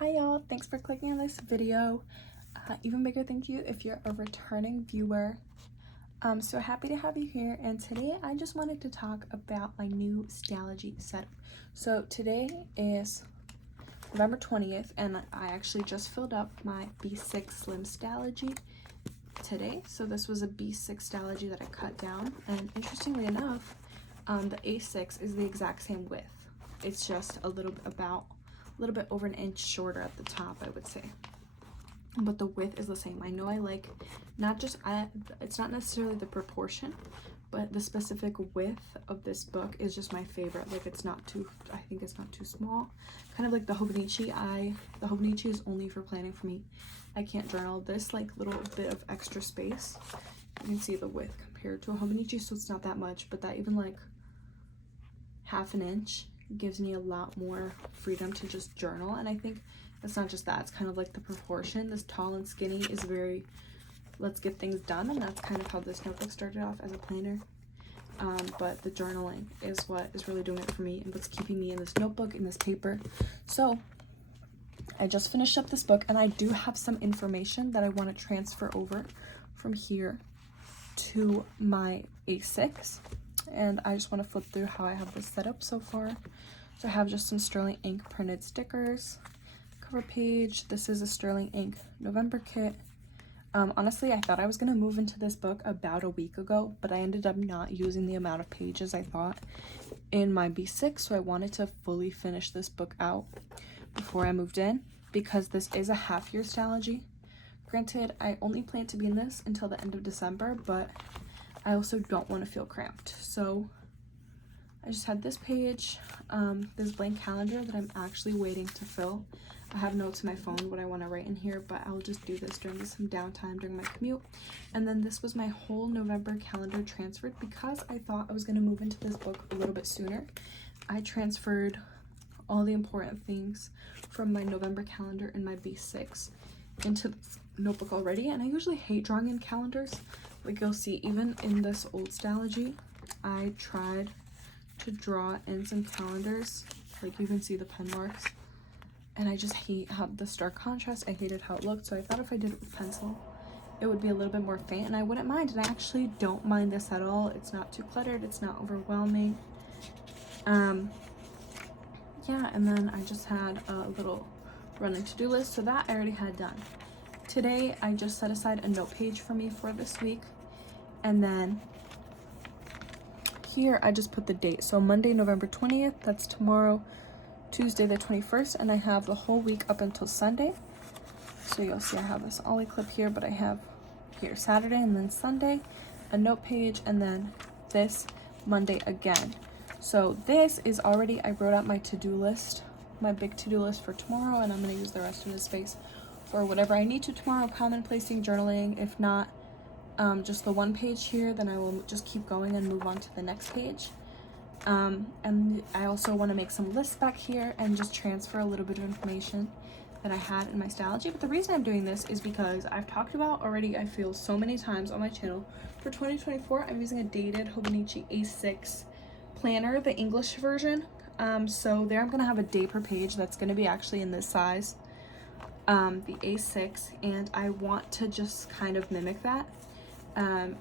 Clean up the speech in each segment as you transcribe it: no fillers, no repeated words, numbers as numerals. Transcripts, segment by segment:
Hi y'all, thanks for clicking on this video. Even bigger thank you if you're a returning viewer. I'm so happy to have you here, and today I just wanted to talk about my new stalogy setup. So today is November 20th and I actually just filled up my B6 Slim stalogy today. So this was a B6 stalogy that I cut down, and interestingly enough, the A6 is the exact same width. It's just a little bit over an inch shorter at the top, I would say, but the width is the same. I know I like it's not necessarily the proportion, but the specific width of this book is just my favorite. Like, it's not too, I think it's not too small, kind of like the hobonichi. The hobonichi is only for planning for me. I can't journal. This like little bit of extra space, you can see the width compared to a hobonichi, so it's not that much, but that even like half an inch gives me a lot more freedom to just journal. And I think it's not just that, it's kind of like the proportion. This tall and skinny is very let's get things done, and that's kind of how this notebook started off as a planner. But the journaling is what is really doing it for me and what's keeping me in this notebook, in this paper. So I just finished up this book, and I do have some information that I want to transfer over from here to my A6. And I just want to flip through how I have this set up so far. So I have just some sterling ink printed stickers, cover page. This is a sterling ink November kit. Honestly, I thought I was going to move into this book about a week ago, but I ended up not using the amount of pages I thought in my B6, so I wanted to fully finish this book out before I moved in, because this is a half-year stalogy. Granted, I only plan to be in this until the end of December, but I also don't want to feel cramped. So I just had this page, this blank calendar that I'm actually waiting to fill. I have notes in my phone what I want to write in here, but I'll just do this during some downtime during my commute. And then this was my whole November calendar transferred because I thought I was going to move into this book a little bit sooner. I transferred all the important things from my November calendar in my B6 into this notebook already, and I usually hate drawing in calendars. Like, you'll see even in this old stalogy, I tried to draw in some calendars. Like, you can see the pen marks, and I just hate how the stark contrast. I hated how it looked, so I thought if I did it with pencil it would be a little bit more faint and I wouldn't mind. And I actually don't mind this at all. It's not too cluttered, it's not overwhelming. Yeah, and then I just had a little running to-do list, so that I already had done. Today I just set aside a note page for me for this week, and then here I just put the date. So Monday, November 20th, that's tomorrow, Tuesday the 21st, and I have the whole week up until Sunday. So you'll see I have this ollie clip here, but I have here Saturday and then Sunday, a note page, and then this Monday again. So this is already, I wrote out my to-do list, my big to-do list for tomorrow, and I'm going to use the rest of this space for whatever I need to tomorrow, commonplacing, journaling. If not, just the one page here, then I will just keep going and move on to the next page. And I also want to make some lists back here and just transfer a little bit of information that I had in my stalogy. But the reason I'm doing this is because I've talked about already, I feel, so many times on my channel. For 2024, I'm using a dated Hobonichi A6 planner, the English version. So there I'm going to have a day per page that's going to be actually in this size, the A6, and I want to just kind of mimic that.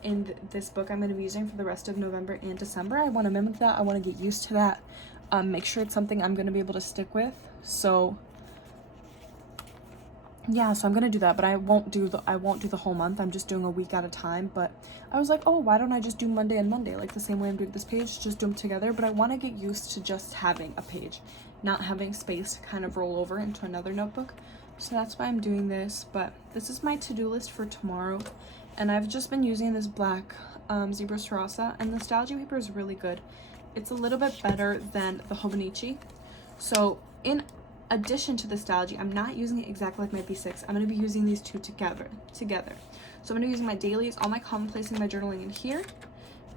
In this book I'm going to be using for the rest of November and December. I want to mimic that. I want to get used to that, make sure it's something I'm going to be able to stick with. So yeah, so I'm going to do that, but I won't do the whole month. I'm just doing a week at a time. But I was like, oh, why don't I just do Monday and Monday, like the same way I'm doing this page, just do them together. But I want to get used to just having a page, not having space to kind of roll over into another notebook. So that's why I'm doing this. But this is my to-do list for tomorrow, and I've just been using this black Zebra Sarasa, and the stalogy paper is really good. It's a little bit better than the Hobonichi. So in addition to the stalogy, I'm not using it exactly like my B6. I'm going to be using these two together. So I'm going to be using my dailies, all my commonplacing, my journaling in here,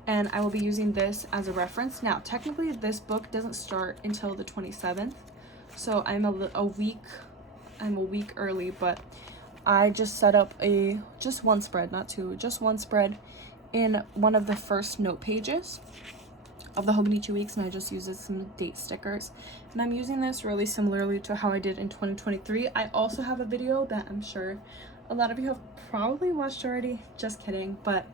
and I will be using this as a reference. Now, technically, this book doesn't start until the 27th, so I'm a week early, but I just set up just one spread, not two, just one spread in one of the first note pages. of the Hobonichi weeks, and I just used some date stickers. And I'm using this really similarly to how I did in 2023. I also have a video that I'm sure a lot of you have probably watched already, just kidding, but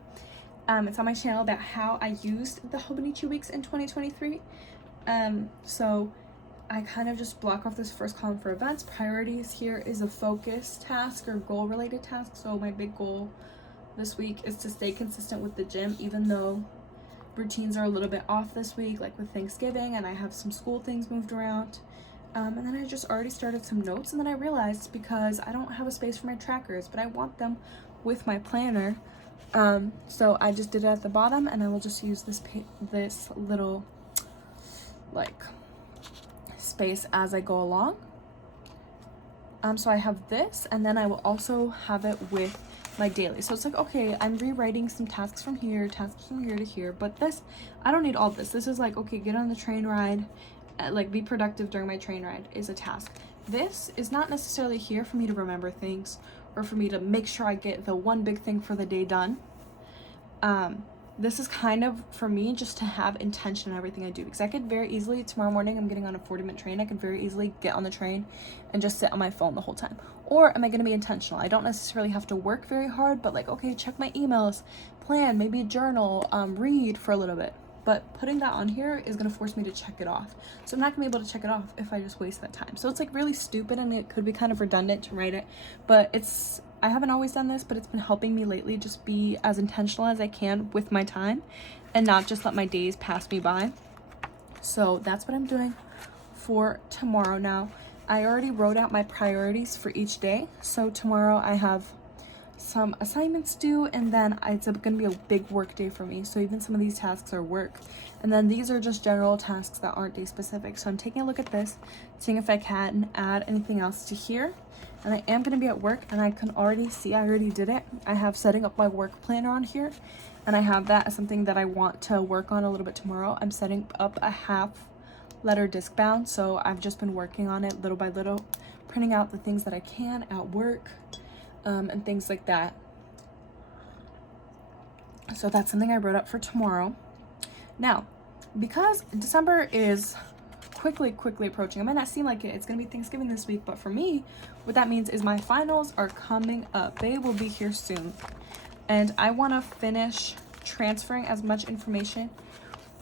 it's on my channel about how I used the Hobonichi weeks in 2023. So I kind of just block off this first column for events. Priorities here is a focus task or goal related task. So my big goal this week is to stay consistent with the gym, even though routines are a little bit off this week, like with Thanksgiving, and I have some school things moved around. And then I just already started some notes, and then I realized because I don't have a space for my trackers, but I want them with my planner. So I just did it at the bottom, and I will just use this little like space as I go along. So I have this, and then I will also have it with my daily. So it's like, okay, I'm rewriting some tasks from here to here, but this, I don't need all this. This is like, okay, get on the train ride, like be productive during my train ride is a task. This is not necessarily here for me to remember things or for me to make sure I get the one big thing for the day done. This is kind of for me just to have intention in everything I do, because I could very easily, tomorrow morning I'm getting on a 40-minute train, I could very easily get on the train and just sit on my phone the whole time. Or am I going to be intentional? I don't necessarily have to work very hard, but like, okay, check my emails, plan, maybe journal, read for a little bit. But putting that on here is going to force me to check it off. So I'm not going to be able to check it off if I just waste that time. So it's like really stupid, and it could be kind of redundant to write it, but I haven't always done this, but it's been helping me lately just be as intentional as I can with my time and not just let my days pass me by. So that's what I'm doing for tomorrow. Now, I already wrote out my priorities for each day. So tomorrow I have some assignments due, and then it's going to be a big work day for me. So even some of these tasks are work. And then these are just general tasks that aren't day specific. So I'm taking a look at this, seeing if I can add anything else to here. And I am going to be at work, and I can already see I already did it. I have setting up my work planner on here, and I have that as something that I want to work on a little bit tomorrow. I'm setting up a half letter disc bound, so I've just been working on it little by little, printing out the things that I can at work, and things like that. So that's something I wrote up for tomorrow. Now, because December is quickly approaching, it might not seem like it, it's gonna be Thanksgiving this week, but for me, what that means is my finals are coming up. They will be here soon, and I want to finish transferring as much information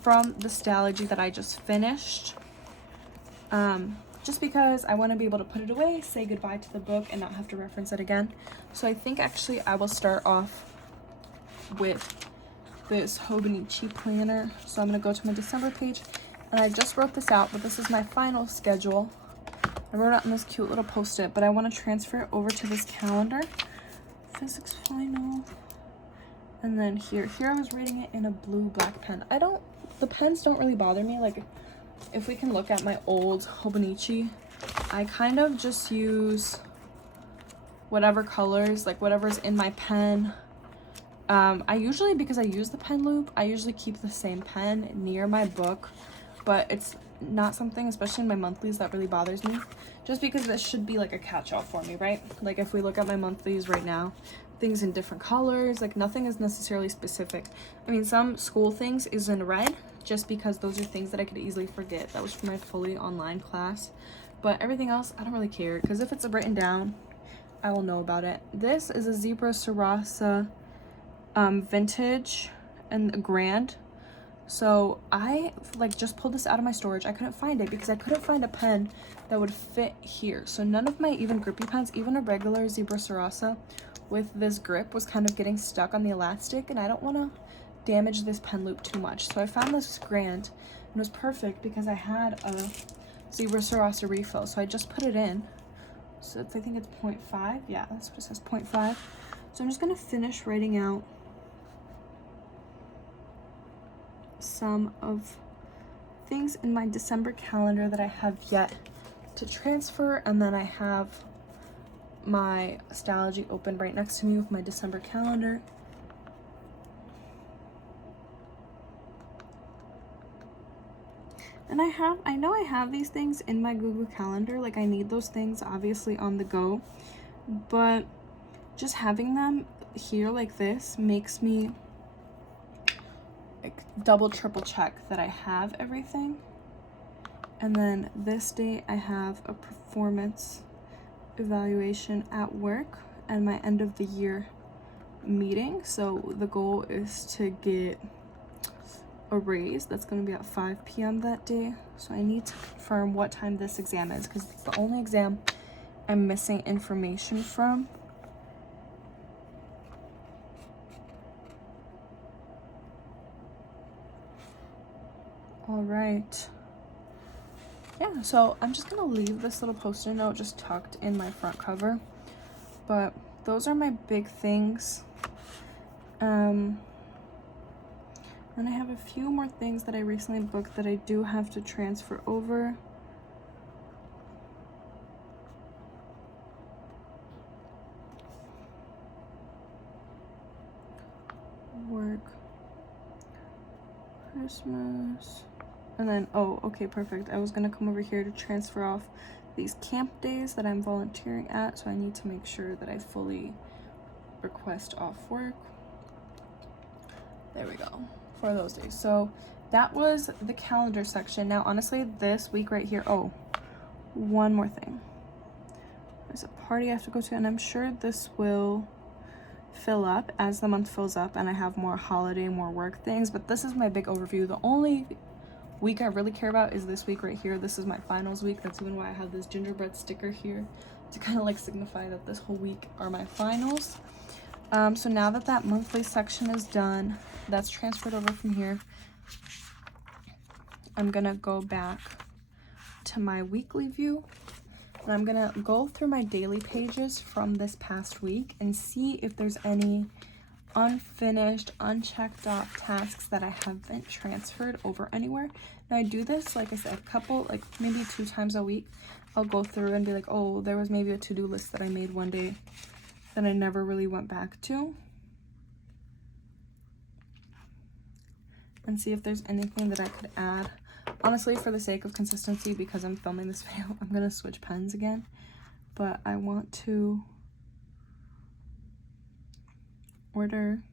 from the stalogy that I just finished, just because I want to be able to put it away, say goodbye to the book, and not have to reference it again. So I think actually I will start off with this Hobonichi planner. So I'm going to go to my December page, and I just wrote this out, but this is my final schedule. I wrote it on this cute little post-it, but I want to transfer it over to this calendar. Physics final. And then here I was reading it in a black pen. The pens don't really bother me. Like, if we can look at my old Hobonichi, I kind of just use whatever colors, like whatever's in my pen. I usually, because I use the pen loop, I usually keep the same pen near my book, but it's not something, especially in my monthlies, that really bothers me, just because this should be like a catch-all for me, right? Like if we look at my monthlies right now, things in different colors, like nothing is necessarily specific. I mean, some school things is in red, just because those are things that I could easily forget. That was for my fully online class, but everything else I don't really care, because if it's written down, I will know about it. This is a Zebra Sarasa vintage and grand. So I like just pulled this out of my storage. I couldn't find it because I couldn't find a pen that would fit here. So none of my even grippy pens, even a regular Zebra Sarasa with this grip, was kind of getting stuck on the elastic, and I don't want to damage this pen loop too much. So I found this grand, and it was perfect because I had a Zebra Sarasa refill. So I just put it in. So it's, I think it's 0.5. Yeah, that's what it says, 0.5. So I'm just going to finish writing out some of things in my December calendar that I have yet to transfer, and then I have my Stalogy open right next to me with my December calendar. And I know I have these things in my Google Calendar, like I need those things obviously on the go, but just having them here like this makes me like double triple check that I have everything. And then this day I have a performance evaluation at work and my end of the year meeting. So the goal is to get a raise. That's going to be at 5 p.m. that day. So I need to confirm what time this exam is, because it's the only exam I'm missing information from. All right. Yeah, so I'm just gonna leave this little post-it note just tucked in my front cover. But those are my big things. And I have a few more things that I recently booked that I do have to transfer over. Work, Christmas, and then, oh, okay, perfect. I was gonna come over here to transfer off these camp days that I'm volunteering at, so I need to make sure that I fully request off work. There we go, for those days. So that was the calendar section. Now, honestly, this week right here, oh, one more thing. There's a party I have to go to, and I'm sure this will fill up as the month fills up and I have more holiday, more work things, but this is my big overview. The only week I really care about is this week right here. This is my finals week. That's even why I have this gingerbread sticker here, to kind of like signify that this whole week are my finals. So now that that monthly section is done, that's transferred over from here, I'm gonna go back to my weekly view. And I'm gonna go through my daily pages from this past week and see if there's any unfinished, unchecked off tasks that I haven't transferred over anywhere. Now I do this, like I said, a couple, like maybe 2 times a week. I'll go through and be like, oh, there was maybe a to-do list that I made one day that I never really went back to. And see if there's anything that I could add. Honestly, for the sake of consistency, because I'm filming this video, I'm gonna switch pens again, but I want to order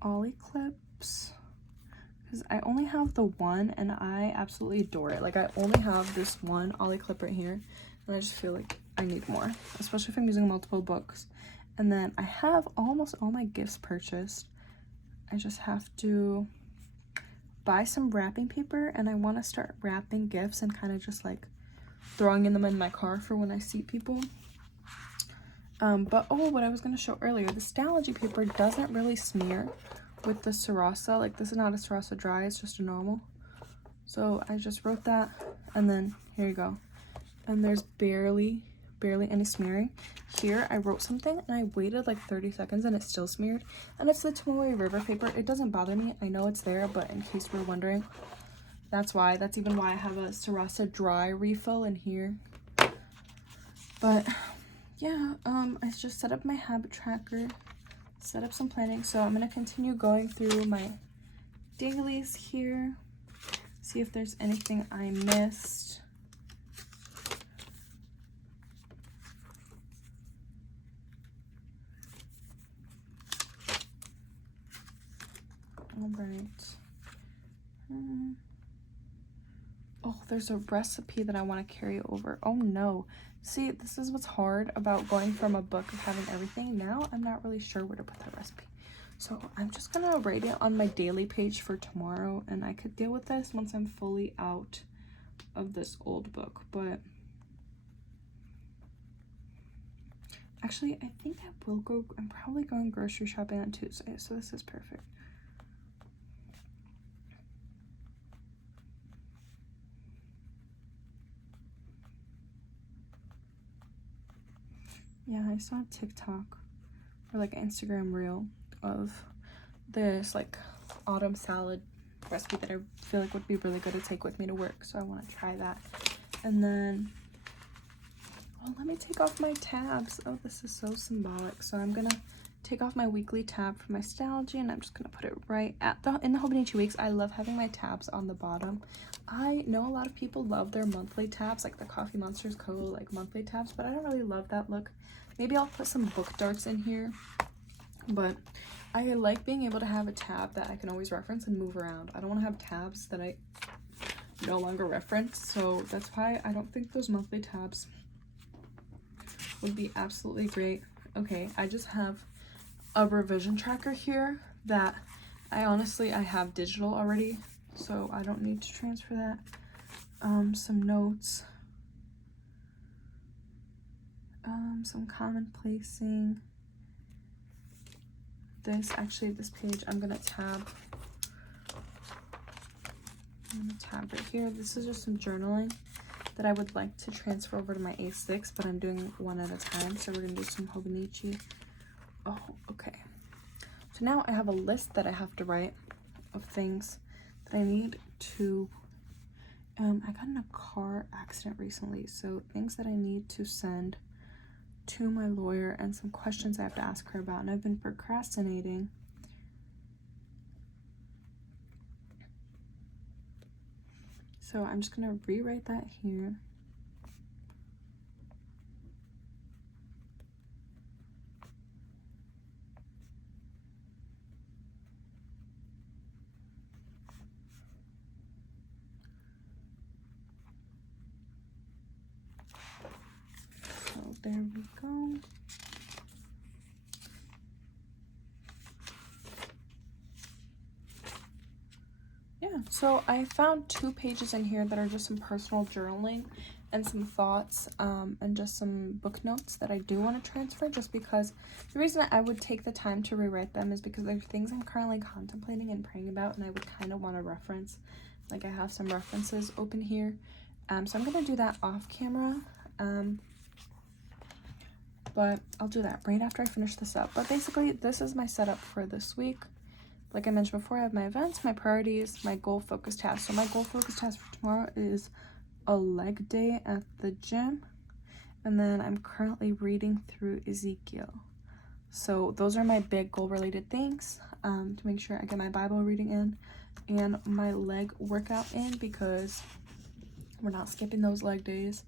ollie clips because I only have the one and I absolutely adore it. Like, I only have this one ollie clip right here, and I just feel like I need more, especially if I'm using multiple books. And then I have almost all my gifts purchased. I just have to buy some wrapping paper, and I want to start wrapping gifts and kind of just like throwing them in my car for when I see people. But oh, what I was going to show earlier, the Stalogy paper doesn't really smear with the Sarasa. Like, this is not a Sarasa dry, it's just a normal. So I just wrote that, and then here you go. And there's barely any smearing. Here I wrote something and I waited like 30 seconds and it still smeared, and it's the Tomoe River paper. It doesn't bother me, I know it's there, but in case we're wondering, that's even why I have a Sarasa dry refill in here. But yeah, I just set up my habit tracker, set up some planning. So I'm going to continue going through my dailies here, see if there's anything I missed. All right. Oh, there's a recipe that I want to carry over. Oh no. See, this is what's hard about going from a book of having everything. Now I'm not really sure where to put the recipe. So I'm just gonna write it on my daily page for tomorrow, and I could deal with this once I'm fully out of this old book. But actually, I think I will go, I'm probably going grocery shopping on Tuesday, so this is perfect. Yeah, I saw a TikTok or like an Instagram reel of this like autumn salad recipe that I feel like would be really good to take with me to work, so I want to try that. And then, oh, let me take off my tabs. Oh, this is so symbolic. So I'm gonna take off my weekly tab for my Stalogy, and I'm just gonna put it right at in the hobonichi weeks. I love having my tabs on the bottom. I know a lot of people love their monthly tabs, like the Coffee Monsters Co. like monthly tabs, but I don't really love that look. Maybe I'll put some book darts in here but I like being able to have a tab that I can always reference and move around. I don't want to have tabs that I no longer reference, so that's why I don't think those monthly tabs would be absolutely great. Okay, I just have a revision tracker here that I have digital already, so I don't need to transfer that. Some notes, some common placing. This page I'm gonna tab right here. This is just some journaling that I would like to transfer over to my A6, but I'm doing one at a time, so we're gonna do some hobonichi. Oh, okay. So now I have a list that I have to write of things that I need to, I got in a car accident recently, so things that I need to send to my lawyer and some questions I have to ask her about, and I've been procrastinating. So I'm just gonna rewrite that here. So there we go. Yeah, so I found 2 pages in here that are just some personal journaling and some thoughts, and just some book notes that I do want to transfer, just because the reason I would take the time to rewrite them is because they're things I'm currently contemplating and praying about, and I would kind of want to reference. Like, I have some references open here, so I'm gonna do that off camera, but I'll do that right after I finish this up. But basically, this is my setup for this week. Like I mentioned before, I have my events, my priorities, my goal focused task. So my goal focused task for tomorrow is a leg day at the gym, and then I'm currently reading through Ezekiel. So those are my big goal related things, to make sure I get my Bible reading in and my leg workout in, because we're not skipping those leg days.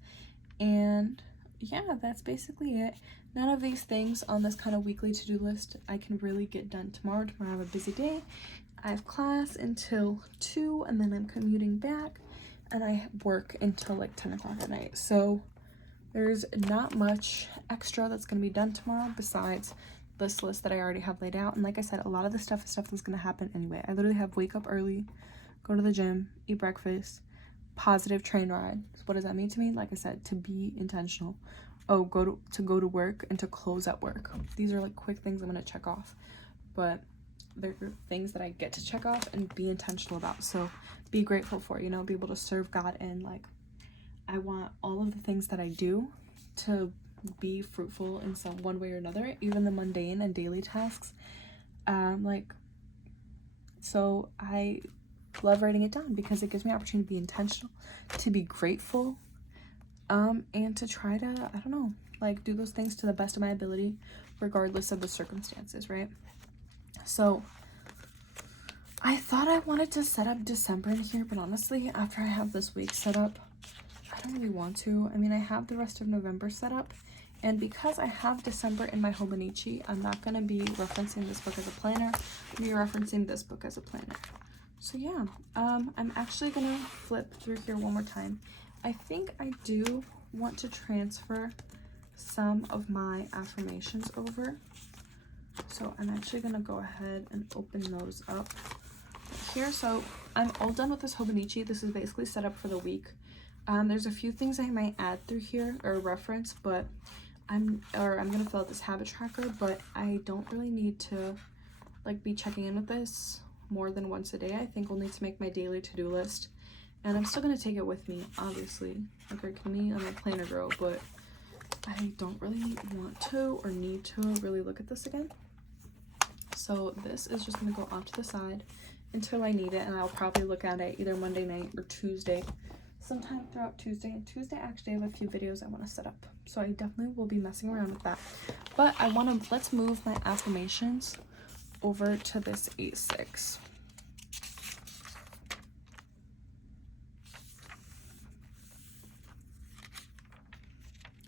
And yeah, that's basically it. None of these things on this kind of weekly to-do list I can really get done tomorrow. Tomorrow I have a busy day. I have class until 2, and then I'm commuting back, and I work until like 10 o'clock at night. So there's not much extra that's going to be done tomorrow besides this list that I already have laid out. And like I said, a lot of the stuff is stuff that's going to happen anyway. I literally have wake up early, go to the gym, eat breakfast, positive train ride. So what does that mean to me? Like I said, to be intentional. Oh, go to work and to close at work. These are like quick things I'm going to check off, but they're things that I get to check off and be intentional about. So be grateful for, you know, be able to serve God, and like, I want all of the things that I do to be fruitful in some one way or another, even the mundane and daily tasks. So I love writing it down because it gives me an opportunity to be intentional, to be grateful, and to try to, I don't know, like, do those things to the best of my ability, regardless of the circumstances, right? So I thought I wanted to set up December in here, but honestly, after I have this week set up, I don't really want to. I mean, I have the rest of November set up, and because I have December in my hobonichi, I'm not going to be referencing this book as a planner. I'm going to be referencing this book as a planner. So yeah, I'm actually going to flip through here one more time. I think I do want to transfer some of my affirmations over. So I'm actually going to go ahead and open those up here. So I'm all done with this hobonichi. This is basically set up for the week. There's a few things I might add through here or reference, but I'm going to fill out this habit tracker, but I don't really need to like be checking in with this more than once a day. I think I'll need to make my daily to-do list, and I'm still going to take it with me, obviously. Like, are kidding me? I'm a planner girl, but I don't really want to or need to really look at this again. So this is just going to go off to the side until I need it, and I'll probably look at it either Monday night or Tuesday, sometime throughout Tuesday. And Tuesday, actually, I have a few videos I want to set up, so I definitely will be messing around with that. But let's move my affirmations over to this A6.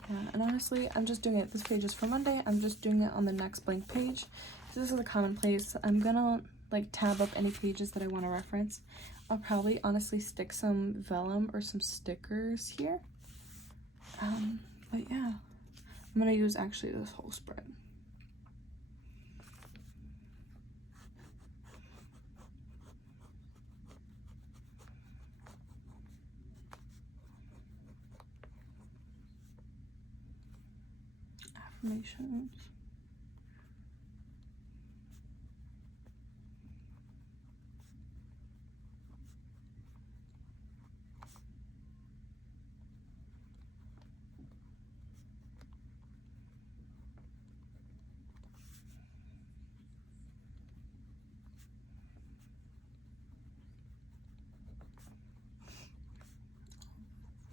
Yeah, and honestly, I'm just doing it. This page is for Monday. I'm just doing it on the next blank page. this is a commonplace. I'm gonna like tab up any pages that I want to reference. I'll probably honestly stick some vellum or some stickers here. But yeah, I'm gonna use actually this whole spread. Affirmations.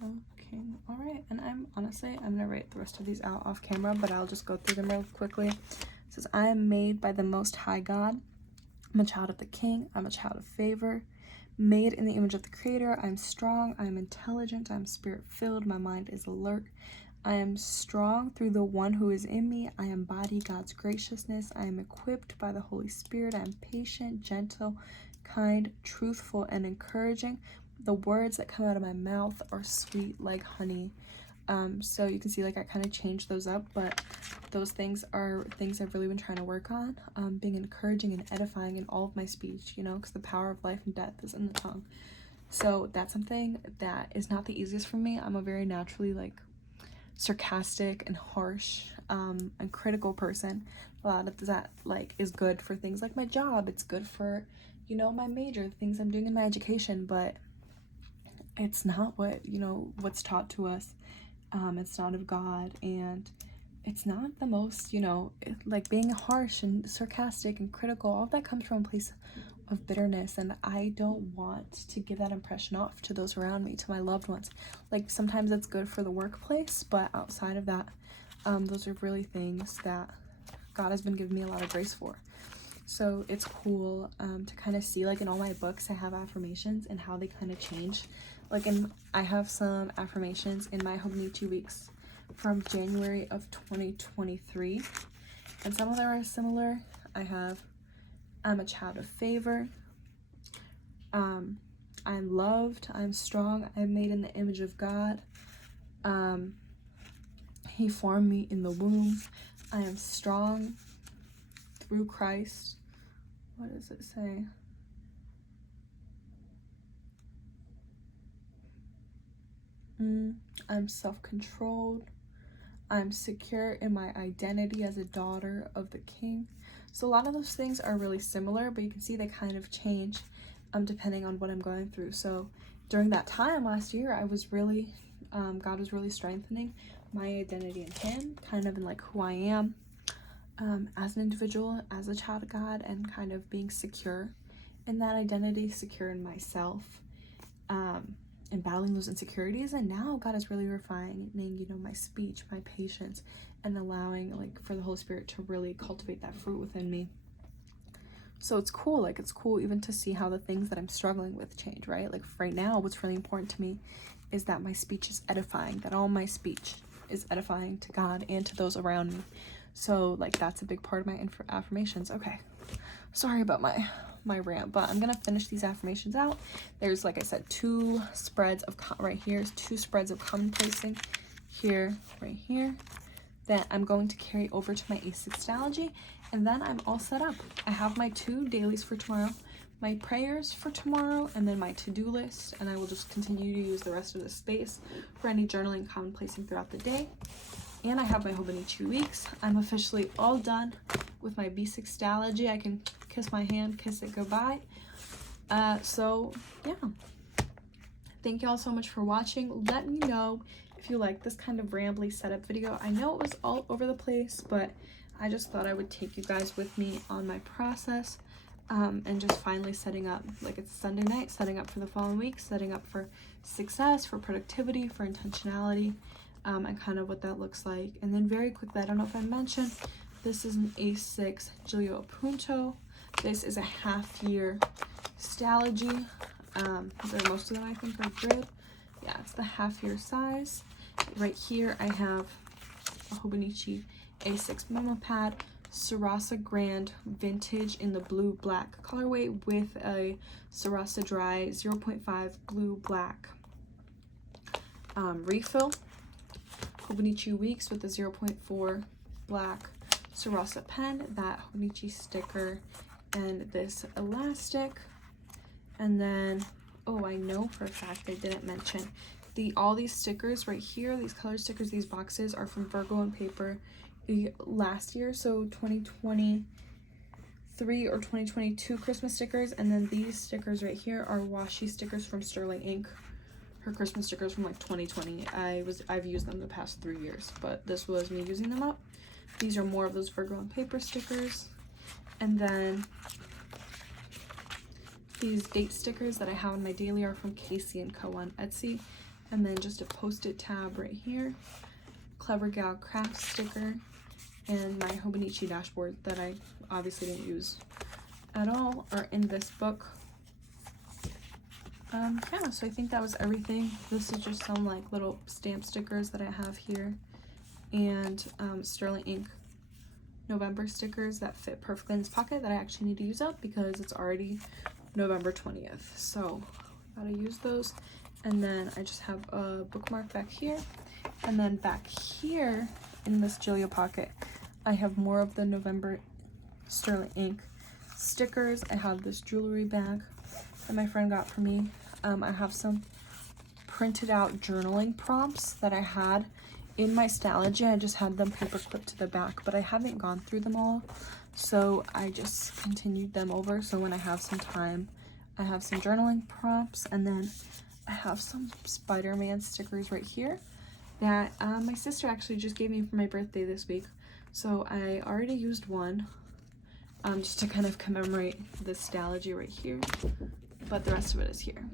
Okay, all right, and I'm gonna write the rest of these out off camera, but I'll just go through them real quickly. It says, I am made by the Most High God. I'm a child of the King. I'm a child of favor. Made in the image of the Creator. I'm strong. I'm intelligent. I'm spirit-filled. My mind is alert. I am strong through the one who is in me. I embody God's graciousness. I am equipped by the Holy Spirit. I am patient, gentle, kind, truthful, and encouraging. The words that come out of my mouth are sweet like honey. So you can see like I kind of changed those up, but those things are things I've really been trying to work on, being encouraging and edifying in all of my speech, you know, because the power of life and death is in the tongue. So that's something that is not the easiest for me. I'm a very naturally like sarcastic and harsh and critical person. A lot of that like is good for things like my job. It's good for, you know, my major, the things I'm doing in my education, but it's not what, you know, what's taught to us. It's not of God, and it's not the most, you know, like being harsh and sarcastic and critical, all of that comes from a place of bitterness, and I don't want to give that impression off to those around me, to my loved ones. Like sometimes it's good for the workplace, but outside of that, those are really things that God has been giving me a lot of grace for. So it's cool to kind of see, like in all my books I have affirmations and how they kind of change. Like I have some affirmations in my hobonichi weeks from January of 2023, and some of them are similar. I have, I'm a child of favor, I'm loved, I'm strong, I'm made in the image of God, He formed me in the womb, I am strong through Christ. What does it say? I'm self-controlled. I'm secure in my identity as a daughter of the King. So a lot of those things are really similar, but you can see they kind of change depending on what I'm going through. So during that time last year, I was really, God was really strengthening my identity in Him, kind of in like who I am as an individual, as a child of God, and kind of being secure in that identity, secure in myself. And battling those insecurities, and now God is really refining, you know, my speech, my patience, and allowing like for the Holy Spirit to really cultivate that fruit within me. So it's cool, like it's cool even to see how the things that I'm struggling with change, right? Like right now, what's really important to me is that my speech is edifying, that all my speech is edifying to God and to those around me. So like that's a big part of my affirmations. Okay, sorry about my rant, but I'm gonna finish these affirmations out. There's, like I said, two spreads of right here is two spreads of commonplacing here, right here, that I'm going to carry over to my A6 stalogy, and then I'm all set up. I have my 2 dailies for tomorrow, my prayers for tomorrow, and then my to-do list, and I will just continue to use the rest of the space for any journaling, commonplacing throughout the day. And I have my hobonichi weeks. I'm officially all done with my B6 stalogy. I can kiss my hand, kiss it goodbye. So yeah, thank you all so much for watching. Let me know if you like this kind of rambly setup video. I know it was all over the place, but I just thought I would take you guys with me on my process, and just finally setting up, like it's Sunday night, setting up for the following week, setting up for success, for productivity, for intentionality, and kind of what that looks like. And then very quickly, I don't know if I mentioned, this is an A6 Giglio Appunto. This is a half-year stalogy. Most of them I think are grid. Yeah, it's the half-year size. Right here I have a hobonichi A6 memo pad. Sarasa Grand Vintage in the blue black colorway with a Sarasa Dry 0.5 blue black refill. Hobonichi Weeks with the 0.4 black Sarasa pen, that hobonichi sticker, and this elastic. And then, oh, I know for a fact I didn't mention all these stickers right here, these color stickers, these boxes are from Virgo and Paper last year, so 2023 or 2022 Christmas stickers. And then these stickers right here are washi stickers from Sterling Ink, her Christmas stickers from like 2020. I've used them the past 3 years, but this was me using them up. These are more of those Virgo and Paper stickers. And then these date stickers that I have in my daily are from Casey & Co. on Etsy. And then just a post-it tab right here, Clever Gal craft sticker, and my hobonichi dashboard that I obviously didn't use at all are in this book. Yeah, so I think that was everything. This is just some like little stamp stickers that I have here, and Sterling Ink November stickers that fit perfectly in this pocket that I actually need to use up because it's already November 20th. So gotta use those. And then I just have a bookmark back here, and then back here in this Julia pocket I have more of the November Sterling Ink stickers. I have this jewelry bag that my friend got for me. I have some printed out journaling prompts that I had in my Stalogy. I just had them paper clipped to the back, but I haven't gone through them all, so I just continued them over. So when I have some time, I have some journaling prompts. And then I have some Spider-Man stickers right here that my sister actually just gave me for my birthday this week. So I already used one just to kind of commemorate this Stalogy right here, but the rest of it is here.